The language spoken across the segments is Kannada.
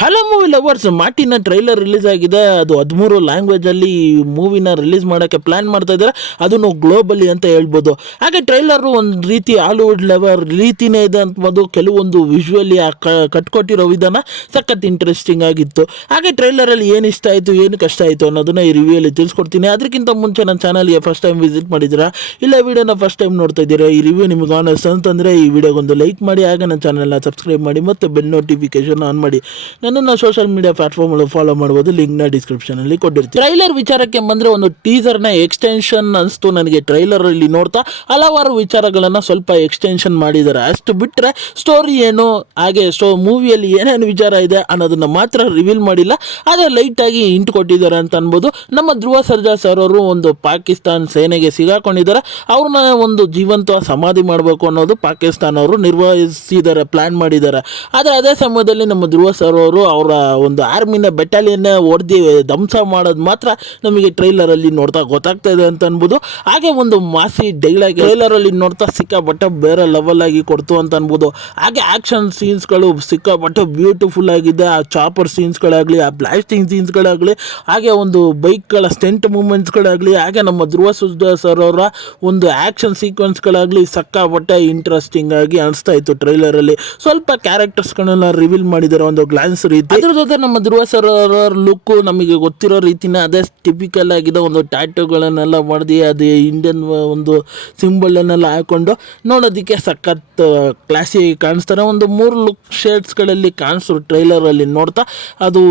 Hello movie lovers, ಮಾರ್ಟಿನ trailer release ಆಗಿದೆ. ಅದು 13 ಲ್ಯಾಂಗ್ವೇಜಲ್ಲಿ ಮೂವಿನ ರಿಲೀಸ್ ಮಾಡೋಕ್ಕೆ ಪ್ಲ್ಯಾನ್ ಮಾಡ್ತಾ ಇದ್ದಾರೆ, ಅದನ್ನು ಗ್ಲೋಬಲಿ ಅಂತ ಹೇಳ್ಬೋದು. ಹಾಗೆ ಟ್ರೈಲರು ಒಂದು ರೀತಿ ಹಾಲಿವುಡ್ ಲೆವಲ್ ರೀತಿಯೇ ಇದೆ ಅಂದ್ಬೋದು. ಕೆಲವೊಂದು ವಿಜುವಲಿ ಕಟ್ಕೊಟ್ಟಿರೋ ವಿಧಾನ ಸಖತ್ ಇಂಟ್ರೆಸ್ಟಿಂಗ್ ಆಗಿತ್ತು. ಹಾಗೆ ಟ್ರೈಲರಲ್ಲಿ ಏನು ಇಷ್ಟ ಆಯಿತು, ಏನು ಕಷ್ಟ ಆಯಿತು ಅನ್ನೋದನ್ನ ಈ ರಿವ್ಯೂಯಲ್ಲಿ ತಿಳಿಸ್ಕೊಡ್ತೀನಿ. ಅದಕ್ಕಿಂತ ಮುಂಚೆ ನನ್ನ ಚಾನಲ್ಗೆ ಫಸ್ಟ್ ಟೈಮ್ ವಿಸಿಟ್ ಮಾಡಿದ್ದೀರಾ, ಇಲ್ಲ ವಿಡಿಯೋನ ಫಸ್ಟ್ ಟೈಮ್ ನೋಡ್ತಾ ಇದ್ದೀರಾ, ಈ ರಿವ್ಯೂ ನಿಮ್ಗೆ ಆನರ್ಸ್ ಅಂತಂದರೆ ಈ ವಿಡಿಯೋಗೊಂದು ಲೈಕ್ ಮಾಡಿ, ಹಾಗೆ ನನ್ನ ಚಾನಲ್ನ ಸಬ್ಸ್ಕ್ರೈಬ್ ಮಾಡಿ ಮತ್ತು ಬೆಲ್ ನೋಟಿಫಿಕೇಶನ್ ಆನ್ ಮಾಡಿ. ನನ್ನನ್ನು ಸೋಷಿಯಲ್ ಮೀಡಿಯಾ ಪ್ಲಾಟ್ಫಾರ್ಮ್ ಫಾಲೋ ಮಾಡ್ಬೋದು, ಲಿಂಕ್ನ ಡಿಸ್ಕ್ರಿಪ್ಷನಲ್ಲಿ ಕೊಟ್ಟಿರ್ತೀನಿ. ಟ್ರೈಲರ್ ವಿಚಾರಕ್ಕೆ ಬಂದರೆ ಒಂದು ಟೀಸರ್ನ ಎಕ್ಸ್ಟೆನ್ಷನ್ ಅನಿಸ್ತು ನನಗೆ. ಟ್ರೈಲರಲ್ಲಿ ನೋಡ್ತಾ ಹಲವಾರು ವಿಚಾರಗಳನ್ನು ಸ್ವಲ್ಪ ಎಕ್ಸ್ಟೆನ್ಷನ್ ಮಾಡಿದ್ದಾರೆ. ಅಷ್ಟು ಬಿಟ್ಟರೆ ಸ್ಟೋರಿ ಏನು, ಹಾಗೆ ಮೂವಿಯಲ್ಲಿ ಏನೇನು ವಿಚಾರ ಇದೆ ಅನ್ನೋದನ್ನು ಮಾತ್ರ ರಿವೀಲ್ ಮಾಡಿಲ್ಲ, ಆದರೆ ಲೈಟಾಗಿ ಇಂಟು ಕೊಟ್ಟಿದ್ದಾರೆ ಅಂತ ಅನ್ಬೋದು. ನಮ್ಮ ಧ್ರುವ ಸರ್ಜಾ ಸರ್ ಅವರು ಒಂದು ಪಾಕಿಸ್ತಾನ ಸೇನೆಗೆ ಸಿಗಾಕೊಂಡಿದ್ದಾರೆ. ಅವ್ರನ್ನ ಒಂದು ಜೀವಂತ ಸಮಾಧಿ ಮಾಡಬೇಕು ಅನ್ನೋದು ಪಾಕಿಸ್ತಾನ ಅವರು ನಿರ್ವಹಿಸಿದ್ದಾರೆ, ಪ್ಲ್ಯಾನ್ ಮಾಡಿದ್ದಾರೆ. ಆದರೆ ಅದೇ ಸಮಯದಲ್ಲಿ ನಮ್ಮ ಧ್ರುವ ಸರ್ ಅವರು ಅವರ ಒಂದು ಆರ್ಮಿನ ಬೆಟಾಲಿಯನ್ನ ಹೊಡೆದು ಧ್ವಂಸ ಮಾಡೋದು ಮಾತ್ರ ನಮಗೆ ಟ್ರೈಲರಲ್ಲಿ ನೋಡ್ತಾ ಗೊತ್ತಾಗ್ತಾ ಇದೆ ಅಂತ ಅನ್ಬೋದು. ಹಾಗೆ ಒಂದು ಮಾಸಿ ಡೈಲಾಗ್ ಟ್ರೈಲರಲ್ಲಿ ನೋಡ್ತಾ ಸಿಕ್ಕಾಪಟ್ಟೆ ಬೇರೆ ಲೆವೆಲ್ ಆಗಿ ಕೊಡ್ತು ಅಂತ ಅನ್ಬೋದು. ಹಾಗೆ ಆ್ಯಕ್ಷನ್ ಸೀನ್ಸ್ಗಳು ಸಿಕ್ಕಾಪಟ್ಟೆ ಬ್ಯೂಟಿಫುಲ್ ಆಗಿದೆ. ಆ ಚಾಪರ್ ಸೀನ್ಸ್ಗಳಾಗಲಿ, ಆ ಬ್ಲಾಸ್ಟಿಂಗ್ ಸೀನ್ಸ್ಗಳಾಗಲಿ, ಹಾಗೆ ಒಂದು ಬೈಕ್ಗಳ ಸ್ಟೆಂಟ್ ಮೂಮೆಂಟ್ಸ್ಗಳಾಗಲಿ, ಹಾಗೆ ನಮ್ಮ ಧ್ರುವ ಸರ್ಜಾ ಸರ್ ಅವರ ಒಂದು ಆ್ಯಕ್ಷನ್ ಸೀಕ್ವೆನ್ಸ್ಗಳಾಗಲಿ ಸಿಕ್ಕಾಪಟ್ಟೆ ಇಂಟ್ರೆಸ್ಟಿಂಗ್ ಆಗಿ ಅನಿಸ್ತಾ ಇತ್ತು. ಟ್ರೈಲರಲ್ಲಿ ಸ್ವಲ್ಪ ಕ್ಯಾರೆಕ್ಟರ್ಸ್ಗಳನ್ನ ರಿವೀಲ್ ಮಾಡಿದ್ದಾರೆ ಒಂದು ಗ್ಲಾನ್ಸ್ ರೀತಿ. ಅದ್ರ ಜೊತೆ ನಮ್ಮ ಧ್ರುವ ಸರ್ ಅವರ ಲುಕ್ ನಮಗೆ ಗೊತ್ತಿರೋ ರೀತಿನ ಅದೇ ಟಿಪಿಕಲ್ ಆಗಿದೆ. ಒಂದು ಟ್ಯಾಟೂಗಳನ್ನೆಲ್ಲ ಮಾಡಿದೆ, ಅದು ಇಂಡಿಯನ್ ಒಂದು ಸಿಂಬಲನ್ನೆಲ್ಲ ಹಾಕೊಂಡು ನೋಡೋದಕ್ಕೆ ಸಖತ್ ಕ್ಲಾಸಿ ಕಾಣಿಸ್ತಾರೆ. ಒಂದು 3 ಲುಕ್ ಶೇಡ್ಸ್ಗಳಲ್ಲಿ ಕಾಣಿಸ್ರು ಟ್ರೈಲರಲ್ಲಿ ನೋಡ್ತಾ. ಅದು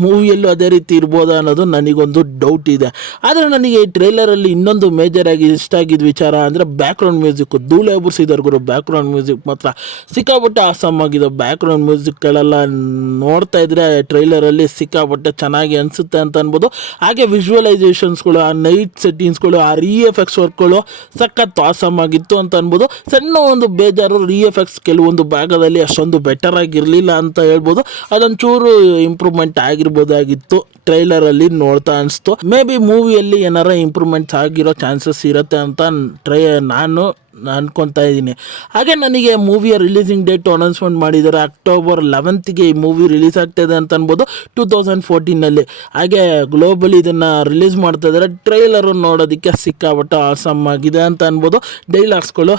ಮೂವಿಯಲ್ಲೂ ಅದೇ ರೀತಿ ಇರ್ಬೋದಾ ಅನ್ನೋದು ನನಗೊಂದು ಡೌಟ್ ಇದೆ. ಆದರೆ ನನಗೆ ಈ ಟ್ರೈಲರಲ್ಲಿ ಇನ್ನೊಂದು ಮೇಜರಾಗಿ ಇಷ್ಟ ಆಗಿದ್ದ ವಿಚಾರ ಅಂದರೆ ಬ್ಯಾಕ್ಗ್ರೌಂಡ್ ಮ್ಯೂಸಿಕ್ಕು. ಧೂಳೆ ಎಬ್ಬರಿಸಿದ್ದಾರೆ ಗುರು ಬ್ಯಾಕ್ಗ್ರೌಂಡ್ ಮ್ಯೂಸಿಕ್ ಮಾತ್ರ ಸಿಕ್ಕಾಪಟ್ಟೆ ಆಸಮ್ ಆಗಿದೆ. ಬ್ಯಾಕ್ಗ್ರೌಂಡ್ ಮ್ಯೂಸಿಕ್ಗಳೆಲ್ಲ ನೋಡ್ತಾ ಇದ್ದರೆ ಟ್ರೈಲರಲ್ಲಿ ಸಿಕ್ಕಾಪಟ್ಟೆ ಚೆನ್ನಾಗಿ ಅನಿಸುತ್ತೆ ಅಂತ ಅನ್ಬೋದು. ಹಾಗೆ ವಿಜುವಲೈಸೇಷನ್ಸ್ಗಳು, ಆ ನೈಟ್ ಸೆಟ್ಟಿಂಗ್ಸ್ಗಳು, ಆ ಎಫೆಕ್ಟ್ಸ್ ವರ್ಕ್ಗಳು ಸಖತ್ ಆಸಮ್ ಆಗಿತ್ತು ಅಂತ ಅನ್ಬೋದು. ಸಣ್ಣ ಒಂದು ಬೇಜಾರು ಎಫೆಕ್ಟ್ಸ್ ಕೆಲವೊಂದು ಭಾಗದಲ್ಲಿ ಅಷ್ಟೊಂದು ಬೆಟರ್ ಆಗಿರಲಿಲ್ಲ ಅಂತ ಹೇಳ್ಬೋದು. ಅದೊಂಚೂರು ಇಂಪ್ರೂವ್ಮೆಂಟ್ ಆಗಿರ್ಬೋದಾಗಿತ್ತು ಟ್ರೈಲರಲ್ಲಿ ನೋಡ್ತಾ ಅನಿಸ್ತು. ಮೇ ಬಿ ಮೂವಿಯಲ್ಲಿ ಏನಾರ ಇಂಪ್ರೂವ್ಮೆಂಟ್ಸ್ ಆಗಿರೋ ಚಾನ್ಸಸ್ ಇರುತ್ತೆ ಅಂತ ನಾನು ಅನ್ಕೊತಾ ಇದ್ದೀನಿ. ಹಾಗೆ ನನಗೆ ಮೂವಿಯ ರಿಲೀಸಿಂಗ್ ಡೇಟ್ ಅನೌನ್ಸ್ಮೆಂಟ್ ಮಾಡಿದ್ದಾರೆ. ಅಕ್ಟೋಬರ್ 11ಗೆ ಈ ಮೂವಿ ರಿಲೀಸ್ ಆಗ್ತಾಯಿದೆ ಅಂತ ಅನ್ಬೋದು, 2014ನಲ್ಲಿ. ಹಾಗೆ ಗ್ಲೋಬಲಿ ಇದನ್ನು ರಿಲೀಸ್ ಮಾಡ್ತಾ ಇದ್ದಾರೆ. ಟ್ರೈಲರು ನೋಡೋದಕ್ಕೆ ಸಿಕ್ಕಾಪಟ್ಟೆ ಆಸಮ್ ಆಗಿದೆ ಅಂತ ಅನ್ಬೋದು. ಡೈಲಾಗ್ಸ್ಗಳು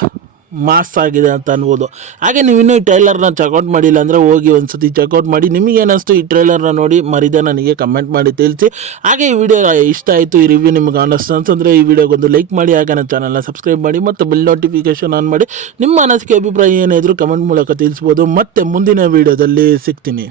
ಮಾಸ್ ಆಗಿದೆ ಅಂತ ಅನ್ಬೋದು. ಹಾಗೆ ನೀವು ಇನ್ನೂ ಈ ಟ್ರೈಲರ್ನ ಚೆಕ್ಔಟ್ ಮಾಡಿಲ್ಲ ಅಂದರೆ ಹೋಗಿ ಒಂದು ಸತಿ ಚೆಕ್ಔಟ್ ಮಾಡಿ. ನಿಮಗೇನಿಸ್ತು ಈ ಟ್ರೈಲರ್ನ ನೋಡಿ ಮರಿದೆ ನನಗೆ ಕಮೆಂಟ್ ಮಾಡಿ ತಿಳಿಸಿ. ಹಾಗೆ ಈ ವಿಡಿಯೋ ಇಷ್ಟ ಆಯಿತು, ಈ ರಿವ್ಯೂ ನಿಮ್ಗೆ ಅನ್ನಿಸ್ತು ಅಂತಂದರೆ ಈ ವಿಡಿಯೋಗೊಂದು ಲೈಕ್ ಮಾಡಿ, ಹಾಗೆ ನನ್ನ ಚಾನಲ್ನ ಸಬ್ಸ್ಕ್ರೈಬ್ ಮಾಡಿ ಮತ್ತು ಬೆಲ್ ನೋಟಿಫಿಕೇಷನ್ ಆನ್ ಮಾಡಿ. ನಿಮ್ಮ ಅನಿಸಿಕೆ ಅಭಿಪ್ರಾಯ ಏನಾದರೂ ಕಮೆಂಟ್ ಮೂಲಕ ತಿಳಿಸ್ಬೋದು. ಮತ್ತೆ ಮುಂದಿನ ವಿಡಿಯೋದಲ್ಲಿ ಸಿಗ್ತೀನಿ.